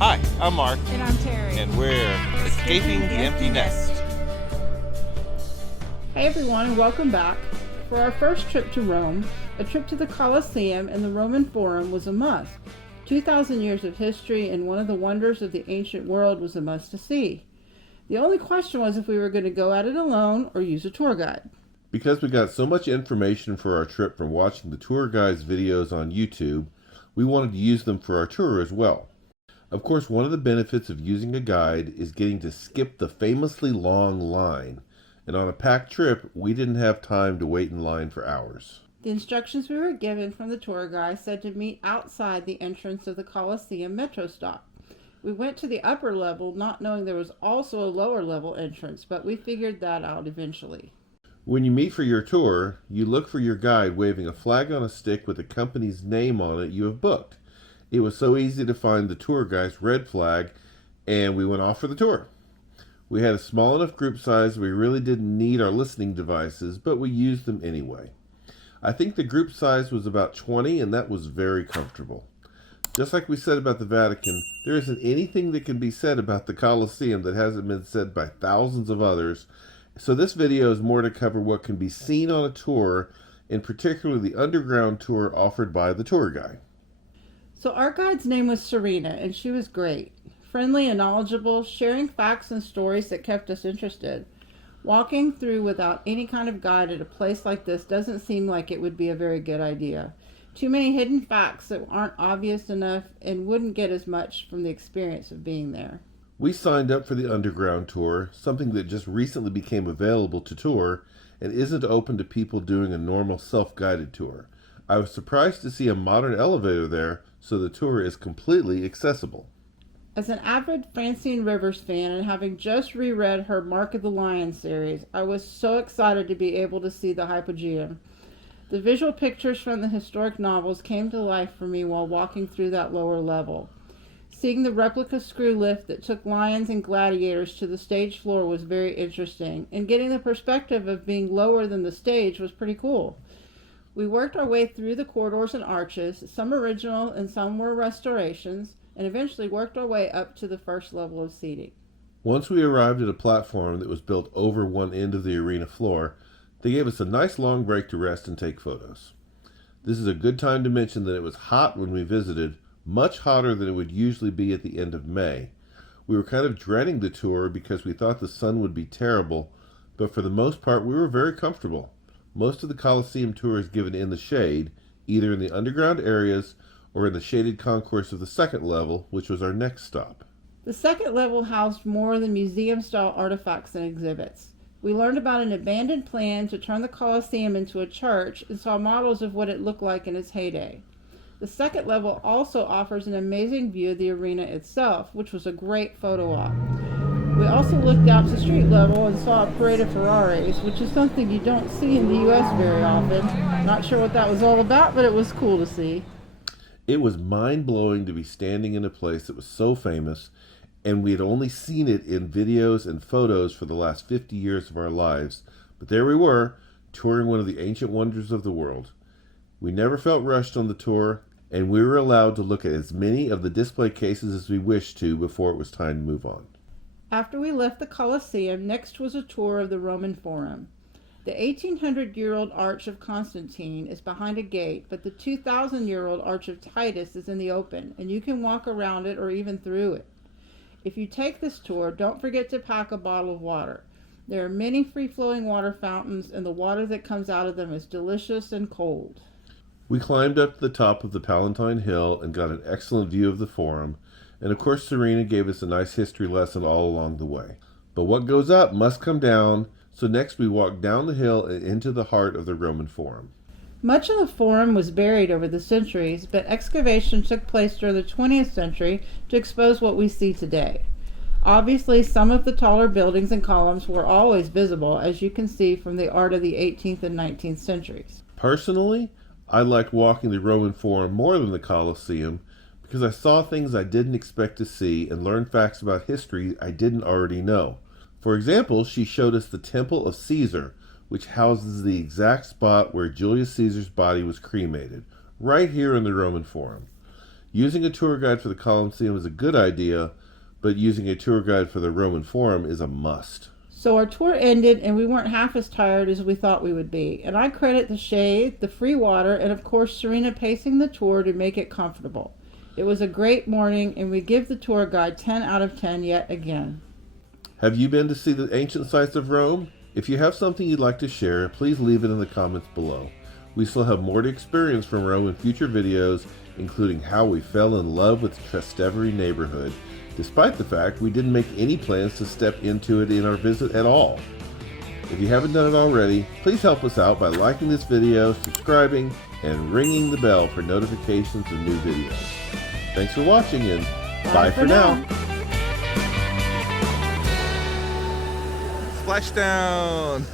Hi, I'm Mark, And I'm Terry. and we're Escaping the Empty Nest. Hey everyone, and welcome back. For our first trip to Rome, a trip to the Colosseum and the Roman Forum was a must. 2,000 years of history and one of the wonders of the ancient world was a must to see. The only question was if we were going to go at it alone or use a tour guide. Because we got so much information for our trip from watching the tour guide's videos on YouTube, we wanted to use them for our tour as well. Of course, one of the benefits of using a guide is getting to skip the famously long line. And on a packed trip, we didn't have time to wait in line for hours. The instructions we were given from the tour guide said to meet outside the entrance of the Colosseum metro stop. We went to the upper level not knowing there was also a lower level entrance, but we figured that out eventually. When you meet for your tour, you look for your guide waving a flag on a stick with the company's name on it you have booked. It was so easy to find the tour guide's red flag, and we went off for the tour. We had a small enough group size we really didn't need our listening devices, but we used them anyway. I think the group size was about 20, and that was very comfortable. Just like we said about the Vatican, there isn't anything that can be said about the Colosseum that hasn't been said by thousands of others, so this video is more to cover what can be seen on a tour, and particularly the underground tour offered by the tour guide. So our guide's name was Serena, and she was great. Friendly and knowledgeable, sharing facts and stories that kept us interested. Walking through without any kind of guide at a place like this doesn't seem like it would be a very good idea. Too many hidden facts that aren't obvious enough and wouldn't get as much from the experience of being there. We signed up for the underground tour, something that just recently became available to tour and isn't open to people doing a normal self-guided tour. I was surprised to see a modern elevator there, so the tour is completely accessible. As an avid Francine Rivers fan and having just reread her Mark of the Lion series, I was so excited to be able to see the Hypogeum. The visual pictures from the historic novels came to life for me while walking through that lower level. Seeing the replica screw lift that took lions and gladiators to the stage floor was very interesting, and getting the perspective of being lower than the stage was pretty cool. We worked our way through the corridors and arches, some original and some were restorations, and eventually worked our way up to the first level of seating. Once we arrived at a platform that was built over one end of the arena floor, they gave us a nice long break to rest and take photos. This is a good time to mention that it was hot when we visited, much hotter than it would usually be at the end of May. We were kind of dreading the tour because we thought the sun would be terrible, but for the most part we were very comfortable. Most of the Colosseum tour is given in the shade, either in the underground areas or in the shaded concourse of the second level, which was our next stop. The second level housed more than museum-style artifacts and exhibits. We learned about an abandoned plan to turn the Colosseum into a church and saw models of what it looked like in its heyday. The second level also offers an amazing view of the arena itself, which was a great photo op. We also looked out to street level and saw a parade of Ferraris, which is something you don't see in the U.S. very often. Not sure what that was all about, but it was cool to see. It was mind-blowing to be standing in a place that was so famous, and we had only seen it in videos and photos for the last 50 years of our lives. But there we were, touring one of the ancient wonders of the world. We never felt rushed on the tour, and we were allowed to look at as many of the display cases as we wished to before it was time to move on. After we left the Colosseum, next was a tour of the Roman Forum. The 1,800-year-old Arch of Constantine is behind a gate, but the 2,000-year-old Arch of Titus is in the open, and you can walk around it or even through it. If you take this tour, don't forget to pack a bottle of water. There are many free-flowing water fountains, and the water that comes out of them is delicious and cold. We climbed up to the top of the Palatine Hill and got an excellent view of the Forum, and of course Serena gave us a nice history lesson all along the way. But what goes up must come down, so next we walked down the hill and into the heart of the Roman Forum. Much of the Forum was buried over the centuries, but excavation took place during the 20th century to expose what we see today. Obviously, some of the taller buildings and columns were always visible, as you can see from the art of the 18th and 19th centuries. Personally, I liked walking the Roman Forum more than the Colosseum because I saw things I didn't expect to see and learned facts about history I didn't already know. For example, she showed us the Temple of Caesar, which houses the exact spot where Julius Caesar's body was cremated, right here in the Roman Forum. Using a tour guide for the Colosseum is a good idea, but using a tour guide for the Roman Forum is a must. So our tour ended and we weren't half as tired as we thought we would be. And I credit the shade, the free water, and of course Serena pacing the tour to make it comfortable. It was a great morning and we give the tour guide 10 out of 10 yet again. Have you been to see the ancient sites of Rome? If you have something you'd like to share, please leave it in the comments below. We still have more to experience from Rome in future videos, including how we fell in love with the Trastevere neighborhood, despite the fact we didn't make any plans to step into it in our visit at all. If you haven't done it already, please help us out by liking this video, subscribing, and ringing the bell for notifications of new videos. Thanks for watching, and bye for now. Splashdown!